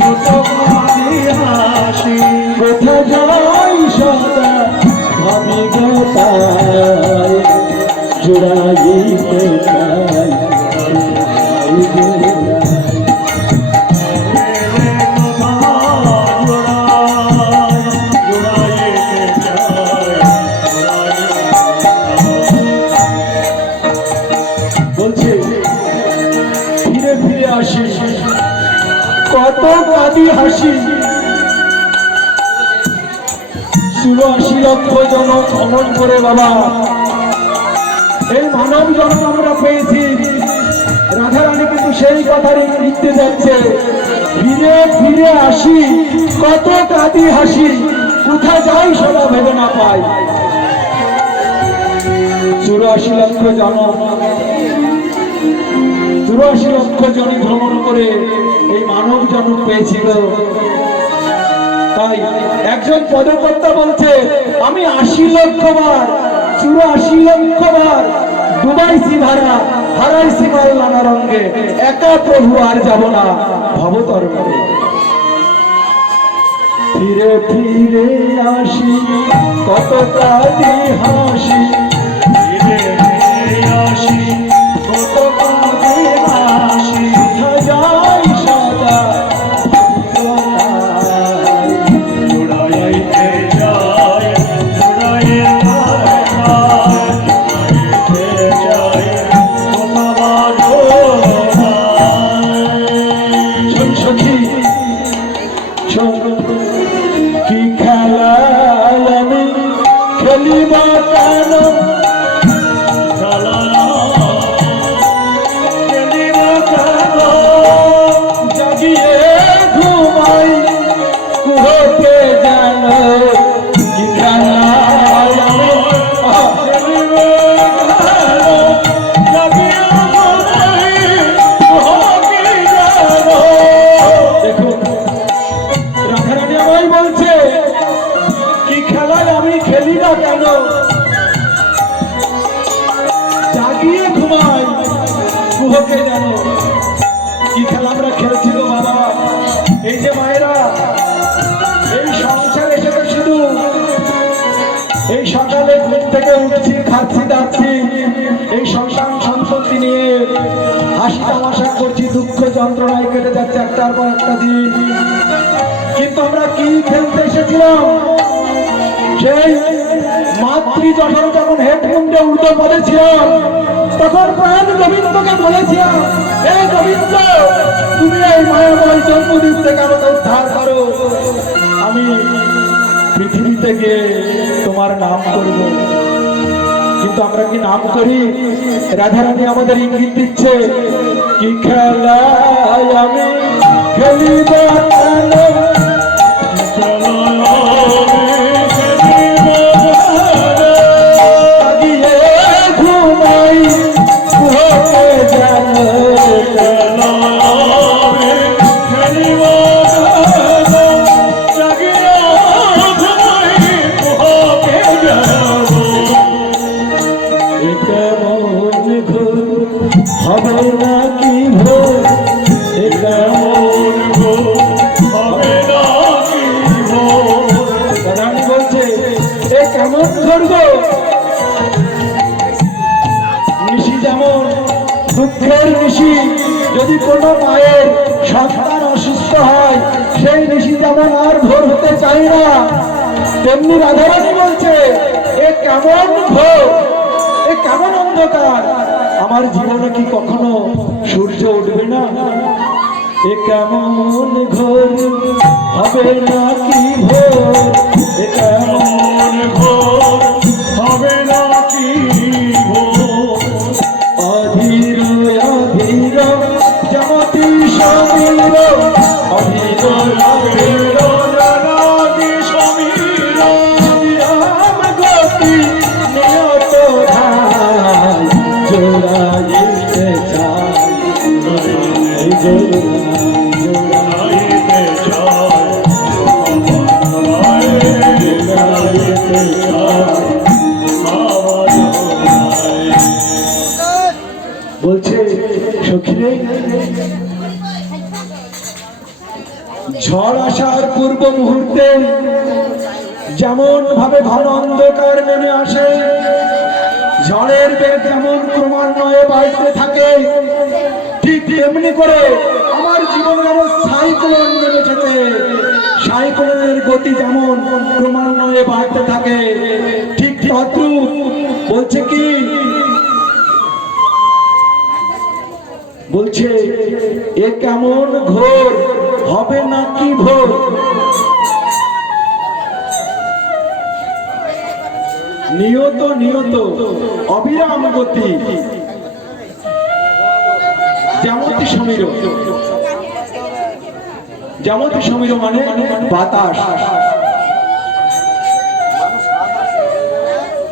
কত কাঁদি হাসি, কোথা যাই সদা ভাবি গোতায় জুড়াইতে চাই। বলছে ফিরে ফিরে আসি কত কাঁদি হাসি, ৮৪ লক্ষ জনম ভ্রমণ করে বাবা এই মানব জন্ম আমরা পেয়েছি। রাধারানী কিন্তু সেই কথারই লিখতে যাচ্ছে, ফিরে ফিরে আসি কত কাঁদি হাসি, কোথা যাই সদা ভেবে না পাই। ৮৪ লক্ষ জনম, ৮৪ লক্ষ জন ভ্রমণ করে এই মানব জন্ম পেয়েছিল। তাই একজন পদকর্তা বলছে, আমি ৮০ লক্ষ বার ৮৪ লক্ষ বার ডুবাইছি ধারা, হারাইছি মাল নানা রঙে, একা প্রভু আর যাব না ভবতরঙ্গে। ফিরে ফিরে আসি কত কাঁদি হাসি, ফিরে ফিরে আসি কত কাঁদি হাসি, যাই সদা জুড়াইতে যায় জুড়াইতে খেলা আমরা খেলছি গো বাবা। এই যে মায়েরা, এই সংসার এসে শুধু এই সকালে ঘুম থেকে উঠছি, খাচ্ছি দাচ্ছি, এই সন্তান সন্ততি নিয়ে হাসি তামাশা করছি, দুঃখ যন্ত্রণায় কেটে যাচ্ছে একটার পর একটা দিন। কিন্তু আমরা কি খেলতে এসেছিলাম? সেই মাতৃ যখন যখন হেডমুন্ডে উর্দু পড়েছিলাম, তখন প্রাণ গোবিন্দকে বলেছিলাম, এই গোবিন্দ, তুমি এই মায়াময় জন্মদ্বীপ থেকে আমাকে উদ্ধার করো, আমি পৃথিবীতে গিয়ে তোমার নাম করব। কিন্তু আমরা কি নাম করি? রাধারানী আমাদের ইঙ্গিত দিচ্ছে, কি খেলায় আমি খেলিব হবে নাকি ভোর, হবে নাকি ভোর। রানী বলছে, এ কেমন স্বর্গ? নিশি যেমন দুঃখের নিশি, যদি কোনো মায়ের সন্তান অসুস্থ হয়, সেই নিশি যেমন আর ভোর হতে চাই না, তেমনি রাধারানী বলছে, এ কেমন ভোর, এ কেমন অন্ধকার, আমার জীবনে কি কখনো সূর্য উঠবে না? এ কেমন ঘোর, হবে নাকি ভোর, এ কেমন ঘোর, হবে নাকি ভোর। অধীর অধীর জমতি সমীর, অধীর অধীর জনতি সমীর, বিরাম গতি নিয়ত ধাই, জোড়াইতে চাই, জোড়াইতে চাই, জোড়াইতে চাই। বলছে সখীরে, ঝড় আসার পূর্ব মুহূর্তে যেমন ভাবে ঘন অন্ধকার নেমে আসে, ঝড়ের বেগ যেমন ক্রমান্বয়ে বাড়তে থাকে, ঠিক তেমনি করে আমার জীবনের সাইক্লোন নেমে এসেছে। সাইক্লোনের গতি যেমন ক্রমান্বয়ে বাড়তে থাকে, ঠিক তদ্রূপ বলছে কি, বলছে এ কেমন ঘোর, হবে নাকি ভোর। নিয়ত নিয়ত অবিরাম গতি, যেমতি সমীর, যেমতি সমীর মানে বাতাস।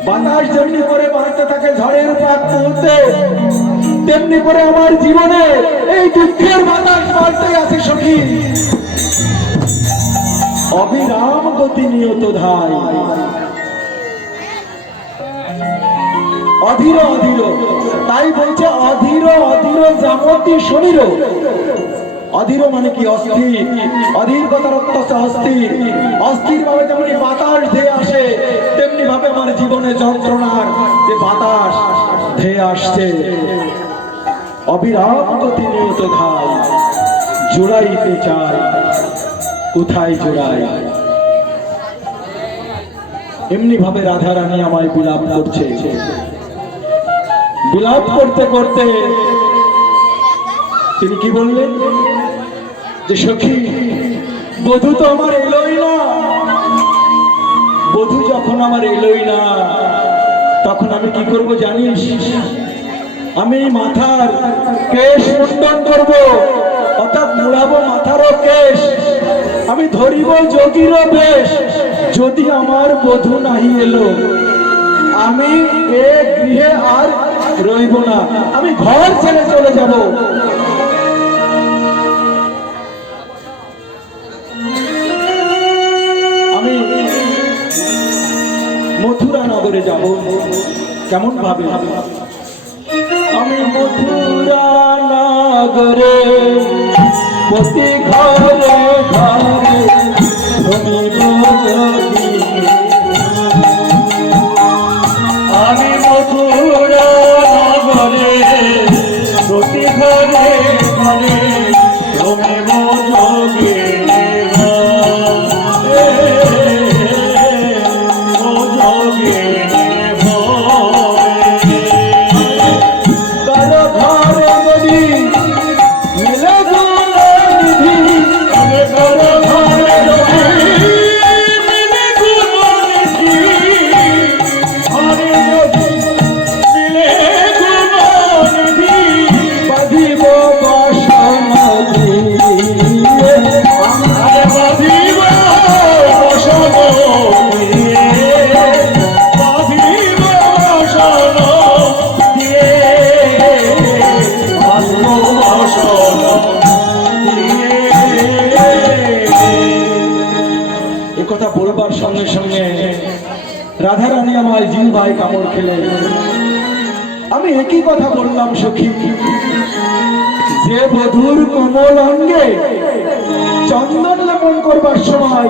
বাতাস যেমনি করে বাড়তে থাকে ঝড়ের পাত মুহূর্তে, তেমনি করে আমার জীবনে এই দুঃখের বাতাস বাড়তে আছে সখী। অবিরাম গতি নিয়ত ধাই, অধীর অধীর, তাই বলছে অধীর অধীর জামতি শরীর। অধীর মানে কি? অস্থির। অধীর কথার অর্থ অস্থির। অস্থির ভাবে যেমন বাতাস ধেয়ে আসে, তেমনি ভাবে আমার জীবনে যন্ত্রণার যে বাতাস ধেয়ে আসছে। অবিরাম গতি নিয়ত ধাই, জোড়াইতে চাই, কোথায় জোড়াই? এমনি ভাবে রাধারানী আমায় বিলাপ করছে। বিলাপ করতে করতে তিনি কি বললেন, যে সখী, বধূ তো আমার এলোই না। বধূ যখন আমার এলোই না, তখন আমি কি করব জানিস? আমি মাথার কেশ মুন্ডন করব, অর্থাৎ মুড়াবো মাথারও কেশ, আমি ধরিব যোগীর বেশ। যদি আমার বধূ নাহি এলো, আমি এ গৃহে আর রইব না, আমি ঘর ছেড়ে চলে যাব। আমি মথুরা নগরে যাব। কেমন ভাবে? আমি মথুরা নগরে প্রতি ঘরে ঘরে তুমি যোগী। আমি মথুরা নগরে প্রতি ঘরে ঘরে তুমি যোগী। কথা বলবার সঙ্গে সঙ্গে রাধারানী আমার জিন ভাই কামড় খেলে। আমি একই কথা বললাম সখী, যে বধুর কোমল অঙ্গে চন্দন লেপন করবার সময়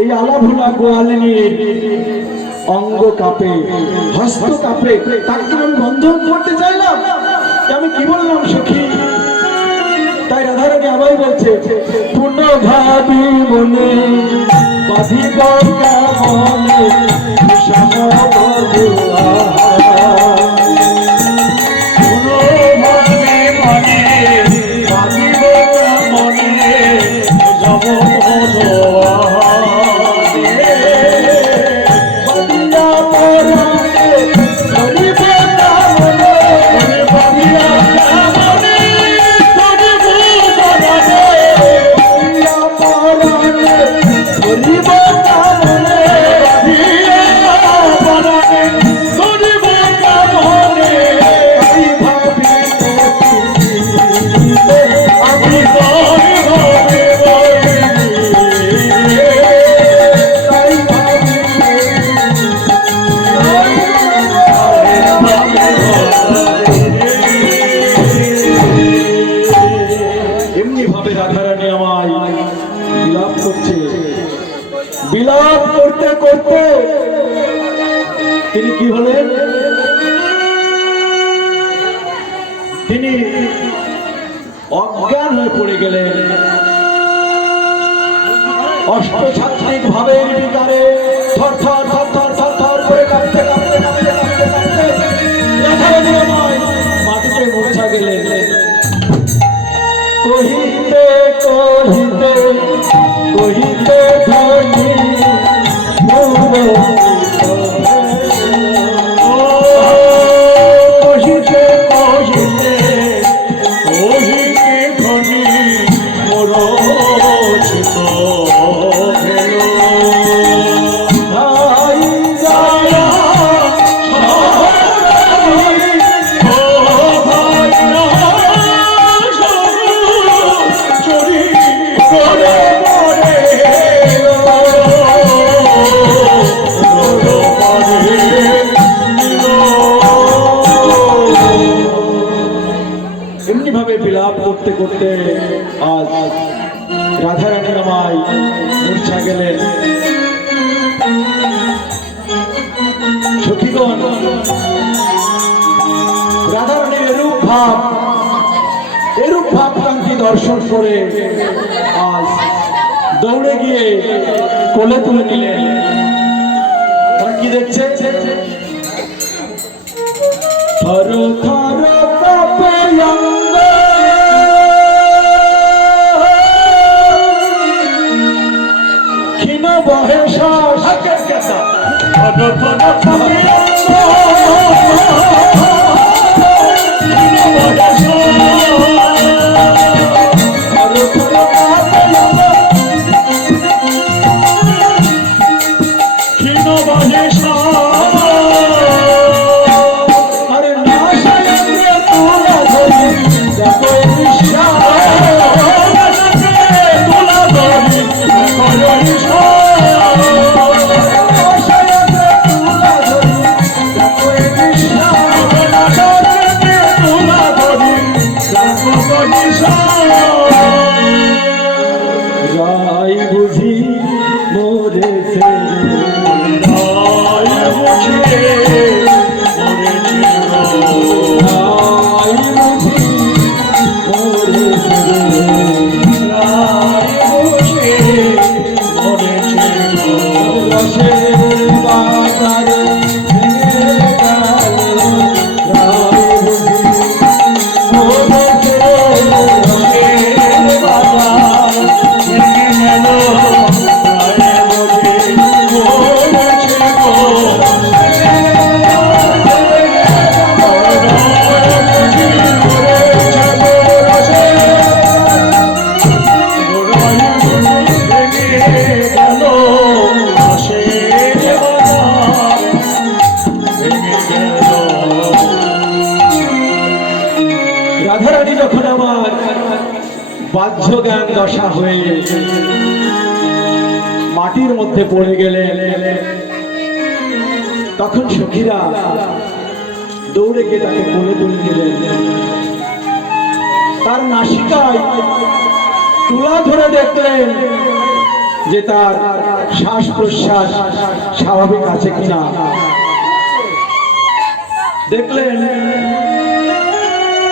এই আলাভোলা গোয়ালিনীর অঙ্গ কাঁপে, হস্ত কাঁপে, তাকে আমি বন্ধন করতে চাইলাম। আমি কি বললাম সখী? তাই রাধারানী আবার বলছে, পুণ্য ভাবি মনে বাঁধিব কেমনে বিলাপ করতে করতে তিনি কি হলেন? তিনি অজ্ঞান হয়ে পড়ে গেলেন। অষ্টসাত্ত্বিক ভাবের বিকারে থর থর থর থর থর থর করে কাঁপতে কাঁপতে কাঁপতে কাঁপতে কাঁপতে রাধারানী মাটিতে মূর্ছা গেলেন। কহিতে কহিতে কহিতে ধনী কহিতে কহিতে কহিতে ধনী মোর চিত করতে করতে আজ রাধারানী রমায় মূর্ছা গেলেন। সখীগণ, রাধারানীর এরূপ ভাব কান্তি দর্শন করে আজ দৌড়ে গিয়ে কোলে তুলে নিলেন। কি দেখছে? থর থর কাঁপে অঙ্গ, ক্ষীণ বহে শ্বাস, ধন ধন কাঁপে অঙ্গ, ক্ষীণ বহে বাহ্য জ্ঞান দশা হয়ে মাটির মধ্যে পড়ে গেলেন। তখন সখীরা দৌড়ে গিয়ে তাকে কোলে তুলে নিলেন। তার নাসিকায় তুলা ধরে দেখলেন যে তার শ্বাস প্রশ্বাস স্বাভাবিক আছে কিনা। দেখলেন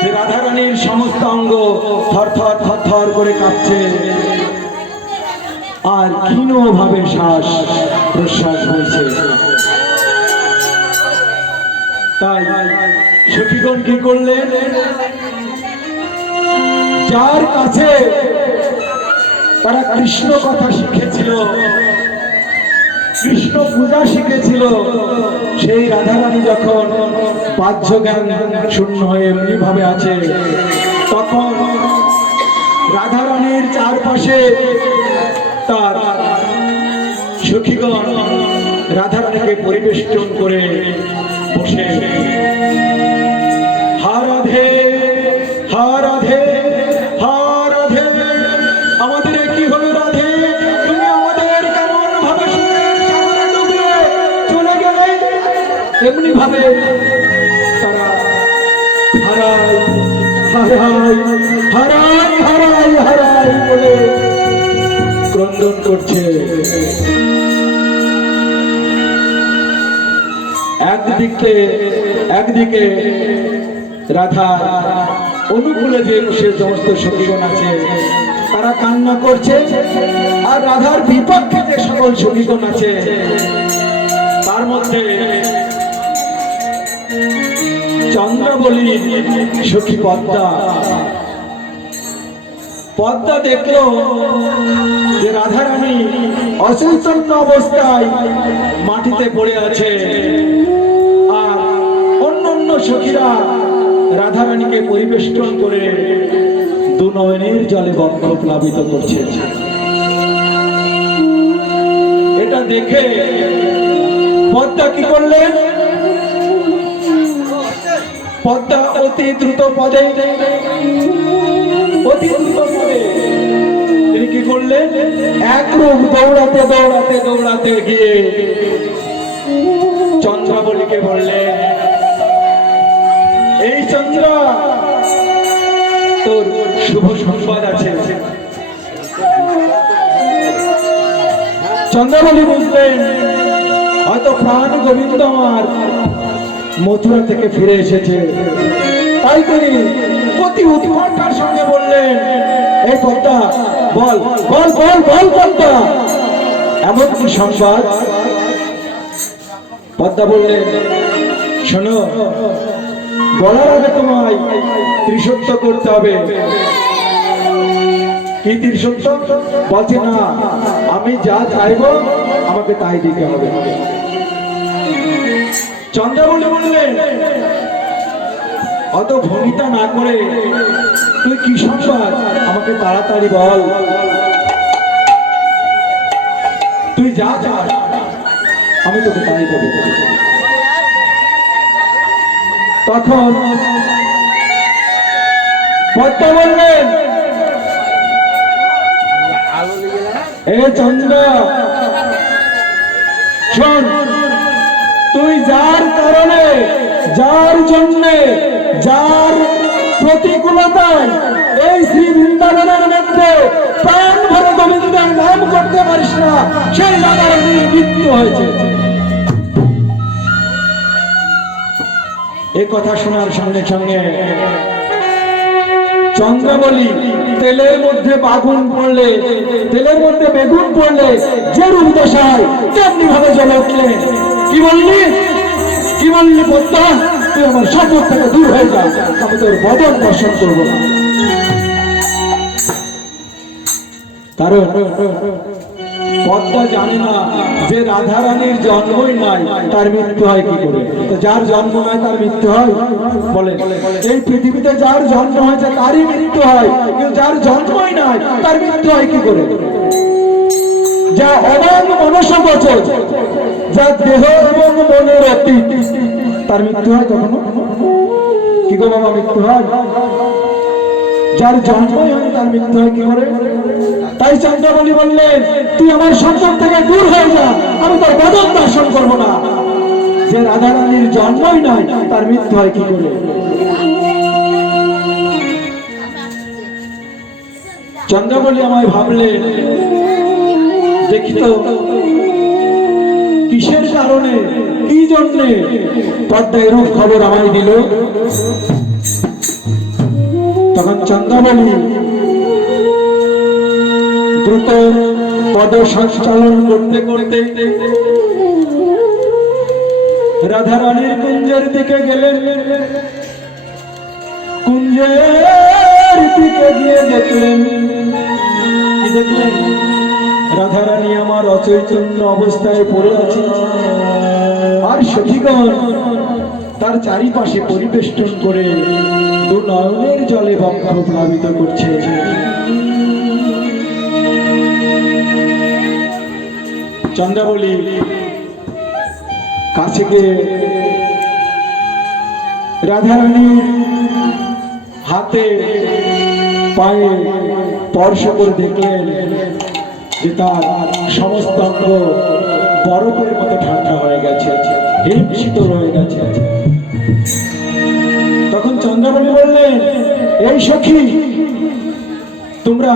যে রাধারানীর সমস্ত অঙ্গ থরথর থরথর করে কাঁপছে, আর ক্ষীণভাবে শ্বাস প্রশ্বাস হয়েছে। তাই সখীগণ কি করলেন, যার কাছে তারা কৃষ্ণ কথা শিখেছিল, কৃষ্ণ পূজা শিখেছিল, সেই রাধারানী যখন বাহ্য জ্ঞান শূন্য হয়ে এমনি ভাবে আছে, তখন রাধারানীর চারপাশে তার সখীগণ রাধারানীকে পরিবেষ্টন করে বসে হা রাধে হা রাধে হা রাধে, আমাদের কি হলো রাধে, তুমি আমাদের কেমন ভাবে সাগরে ডুবে চলে গেলে। এমনি ভাবে তারা হারাই হারাই হারাই হারাই হারাই বলে ক্রন্দন করছে। একদিকে রাধা অনুকূলে যে সে সমস্ত সখীগণ আছে তারা কান্না করছে, আর রাধার বিপক্ষে যে সকল সখীগণ আছে তার মধ্যে চন্দ্রাবলী সখী পদ্মা দেখলো যে রাধারানী অচৈতন্য অবস্থায় মাটিতে পড়ে আছে, আর অন্য সখীরা রাধারানীকে পরিবেষ্টন করে দু নয়নের জলে বক্ষ প্লাবিত করছে। এটা দেখে পদ্মা কি করলেন, পদ্মা অতি দ্রুত পদে তিনি কি করলেন, এক রূপ দৌড়াতে দৌড়াতে দৌড়াতে গিয়ে চন্দ্রাবলীকে বললেন, এই চন্দ্র, তোর শুভ সংবাদ আছে। চন্দ্রাবলী বুঝলেন হয়তো প্রাণ গোবিন্দ আমার মথুরা থেকে ফিরে এসেছে। তাই তিনি অতি উৎকণ্ঠার সঙ্গে বললেন, এই পদ্মা বল বল বল বল পদ্মা, এমন কি সংবাদ। পদ্মা বললেন, শোনো, বলার আগে তোমায় ত্রিসত্য করতে হবে। কি ত্রিসত্য? বলছে না, আমি যা চাইব আমাকে তাই দিতে হবে। চন্দ্রাবলী বললেন, অত ভনিতা না করে তুই কি সংবাদ আমাকে তাড়াতাড়ি বল, তুই যা চাস আমি তোকে তাই দেব। তখন পদ্মা বললেন, এ চন্দ্র শোন, তুই যার কারণে, যার জন্যে, যার প্রতিকূলতায় এই শ্রী বৃন্দাবনের মধ্যে প্রাণ ভরে গোবিন্দের নাম করতে পারিস না, সেই রাধারানীর মৃত্যু হয়েছে। এই কথা শোনার সঙ্গে সঙ্গে চন্দ্রাবলী তেলের মধ্যে আগুন পড়লে, তেলের মধ্যে বেগুন পড়লে যে রূপ দশায় তেমনি ভাবে জ্বলে উঠলেন। কি বললি, কি বললি পদ্মা, তুই আমার সম্পদ থেকে দূর হয়ে যা, আমি তোর বদন দর্শন করবো না। কারণ পদ্মা জানে না যে রাধারানীর জন্মই নাই, তার মৃত্যু হয় কি করে। তো যার জন্ম নাই তার মৃত্যু হয়, বলে এই পৃথিবীতে যার জন্ম হয়েছে তারই মৃত্যু হয়, কিন্তু যার জন্মই নাই তার মৃত্যু হয় কি করে। যা অবাক মনসা বচন, যা দেহ এবং মনের অতীত, তার মৃত্যু হয় কখনো? কি গো বাবা, মৃত্যু হয়? যার জন্মই হয় তার মৃত্যু হয় কি করে? তাই চন্দ্রবলী বললেন, তুই আমার সম্পদ থেকে দূর হয়ে যা, আমি তোর বদন দর্শন করবো না। যে রাধারানীর জন্মই নয় তার মৃত্যু হয় কি করে? চন্দ্রবলী আমায় ভাবলেন, দেখি তো কিসের কারণে, কি জন্যে পদ্মায় রূপ খবর আমায় দিল। তখন চন্দ্রবলী দ্রুত পদ সঞ্চালন করতে করতে রাধারানীর কুঞ্জের দিকে গেলেন। কুঞ্জের দিকে গিয়ে দেখলেন, কি দেখলেন? রাধারানী আমার অচৈতন্য অবস্থায় পড়ে আছে, আর সখীগণ তার চারিপাশে পরিবেষ্টন করে দু নয়নের জলে বক্ষ প্লাবিত করছে। চন্দ্রবলী কাছে গিয়ে রাধারানীর হাতে পায়ে স্পর্শ করে দেখলেন যে তার সমস্ত অঙ্গ বরফের মতো ঠান্ডা হয়ে গেছে, হিম শীতল হয়ে গেছে। তখন চন্দ্রবলী বললেন, এই সখী, তোমরা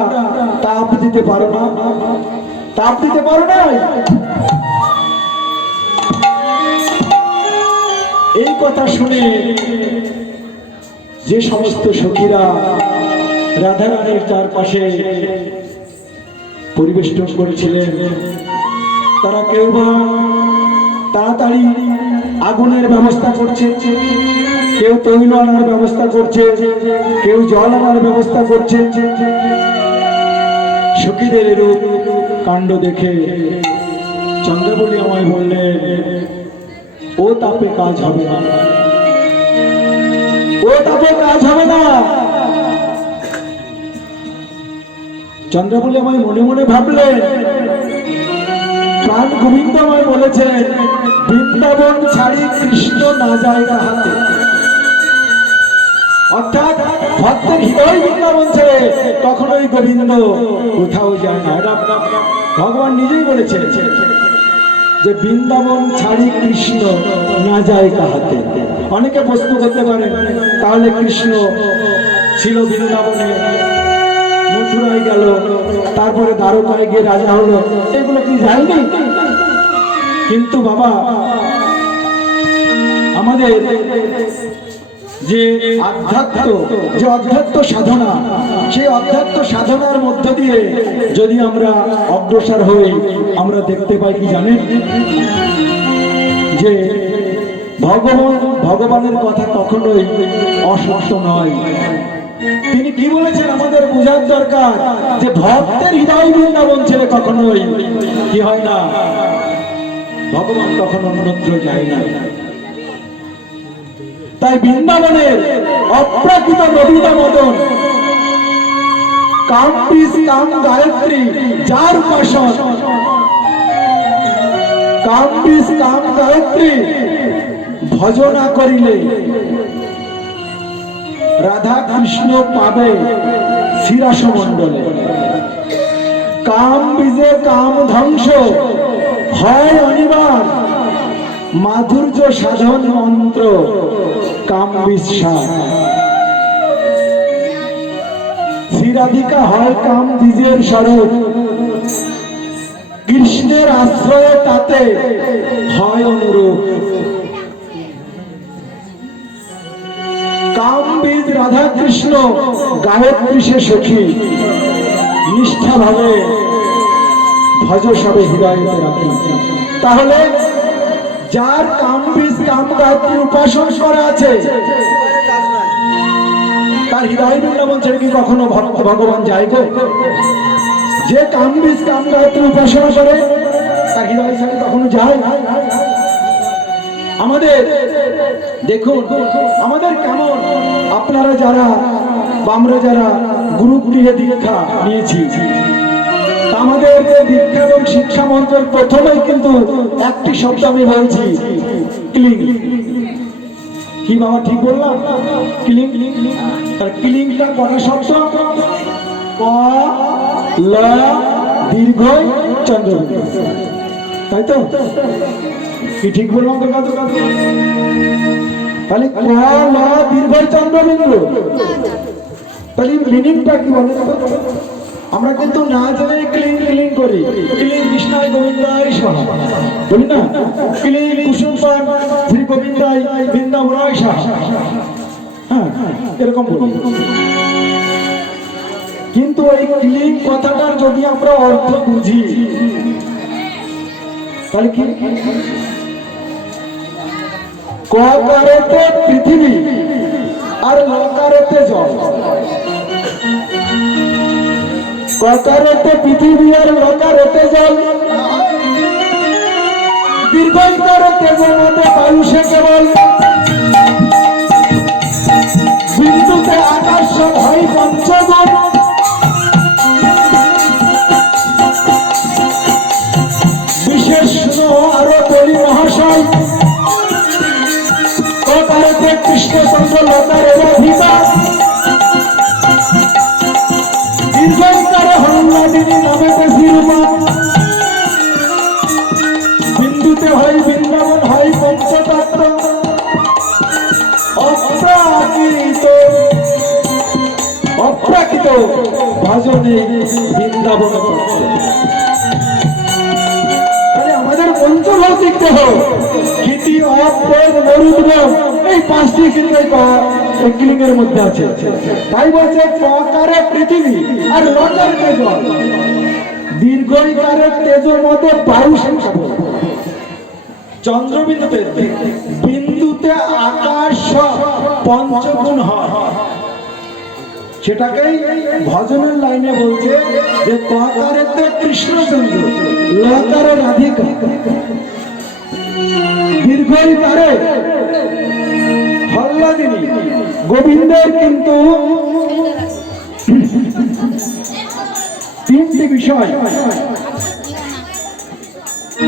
তাপ দিতে পারো না? তাপ দিতে পারো না? এই কথা শুনে যে সমস্ত সখীরা রাধারানীর চারপাশে পরিবেষ্টন করেছিলেন, তারা কেউ বা তাড়াতাড়ি আগুনের ব্যবস্থা করছে, কেউ তৈল আনার ব্যবস্থা করছে, কেউ জল আনার ব্যবস্থা করছে। সখীদের এরূপ কাণ্ড দেখে চন্দ্রবলী আমায় বললেন, ও তাপে কাজ হবে না, ও তাপে কাজ হবে না। চন্দ্রবলী আমায় মনে মনে ভাবলেন, প্রাণ গোবিন্দ আমায় বলেছেন, বৃন্দাবন ছাড়ি কৃষ্ণ না যায় হাতে। অর্থাৎ ভক্তের হৃদয় বৃন্দাবন ছেড়ে কখনোই গোবিন্দ কোথাও যায় না। ভগবান নিজেই বলেছেন যে বৃন্দাবন ছাড়ি কৃষ্ণ না যায় কাহাতে। অনেকে প্রশ্ন করতে পারে, তাহলে কৃষ্ণ ছিল বৃন্দাবনে, মথুরায় গেল, তারপরে দ্বারকায় গিয়ে রাজা হলো, এগুলো কি যায়নি? কিন্তু বাবা, আমাদের যে অধ্যাত্ম সাধনা, সেই অধ্যাত্ম সাধনার মধ্য দিয়ে যদি আমরা অগ্রসর হই, আমরা দেখতে পাই কি জানেন, যে ভগবানের কথা কখনোই অসত্য নয়। তিনি কি বলেছেন আমাদের বোঝার দরকার, যে ভক্তের হৃদয় বৃন্দাবন ছেড়ে কখনোই কি হয় না, ভগবান কখনো অন্যত্র যায় না। তাই বৃন্দাবনের অপ্রাকৃত নবীতা মদন, কাম বীজ কাম গায়ত্রী যার উপাসন, কাম বীজ কাম গায়ত্রী ভজনা করিলে রাধা কৃষ্ণ পাবে শিরাস মণ্ডলে। কাম বীজে কাম ধ্বংস হয় অনিবার, মাধুর্য সাধন মন্ত্র কাম বিশ্বাস। শ্রীরাধিকা হয় কাম বীজের স্বরূপ, কৃষ্ণের আশ্রয়ে তাতে হয় অনুরূপ। কাম বীজ রাধা কৃষ্ণ গায়ত্রী সে সখী, নিষ্ঠা ভাবে ভজ সবে হৃদয়তে রাখি। তাহলে যার কাম বীজ কাম গায়ত্রী উপাসন করা আছে, তার হৃদয় বৃন্দাবন ছেড়ে কি কখনো ভগবান যায় গো? যে কাম বীজ কাম গায়ত্রী উপাসনা করে, তার হৃদয় ছেড়ে কখনো যায়? আমাদের দেখুন, আমাদের কেমন, আপনারা যারা বা আমরা যারা গুরুগৃহে দীক্ষা নিয়েছি, আমাদের দীক্ষা এবং শিক্ষা মন্ত্রের প্রথমেই কিন্তু একটি শব্দ আমি বলছি, ক্লিং। কি বাবা ঠিক বললাম? ক্লিং। তার ক্লিংটা কটা শব্দ? ক ল দীর্ঘ চন্দ্রবিন্দু, তাই তো? কি ঠিক বললাম তো কাজ? তাহলে ক ল দীর্ঘ চন্দ্রবিন্দু, তাহলে মিনিংটা কি বলো তো? আমরা কিন্তু না জেনে ক্লিং ক্লিং করি, ক্লিং কৃষ্ণায় গোবিন্দায় সাহা বলি না, ক্লিং কুসুম পান শ্রী গোবিন্দায় বৃন্দাবনায় সাহা, হ্যাঁ এরকম বলি। কিন্তু এই ক্লিং কথাটার যদি আমরা অর্থ বুঝি তাহলে কি? ককারেতে পৃথিবী আর লকারেতে জল, ককারেতে পৃথিবী আর লকারেতে জল, দীর্ঘকারেতে মধ্যে বায়ুষে কেবল, বিন্দুতে আকাশ হয় পঞ্চগুণ, বিশেষ আরো বলি মহাশয়, ককারেতে কৃষ্ণচন্দ্র লকারের অধিকার, দীর্ঘকারে হল্লাদিনী নামেতে শিরূপা, বিন্দুতে হয় বৃন্দাবন হয় পঞ্চতত্ত্ব, অপ্রাকৃত ভজনে বৃন্দাবন। আমাদের পঞ্চভৌতিক দেহ ক্ষিতি অপ্রেম মরুদ্গম এই পাঁচটি ক্লিংয়ের মধ্যে আছে। তাই বলছে ককারে পৃথিবী আর লকারে জল, দীর্ঘকারে তেজ মধ্যে বায়ু সংখ্যা, চন্দ্রবিন্দুতে বিন্দুতে আকাশ পঞ্চগুণ হয়। সেটাকেই ভজনের লাইনে বলছে যে ককারেতে কৃষ্ণচন্দ্র, লকারে রাধিকা, দীর্ঘকারে হল্লাদিনী। গোবিন্দের কিন্তু তিনটি বিষয়,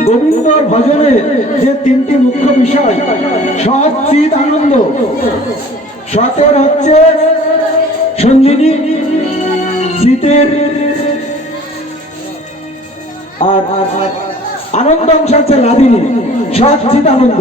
গোবিন্দ ভজনের যে তিনটি মুখ্য বিষয়, সৎ চিৎ আনন্দ। সতের হচ্ছে সঞ্জীবনী, শীতের আর আনন্দ অংশ হচ্ছে লাদিনী, সৎ চিৎ আনন্দ।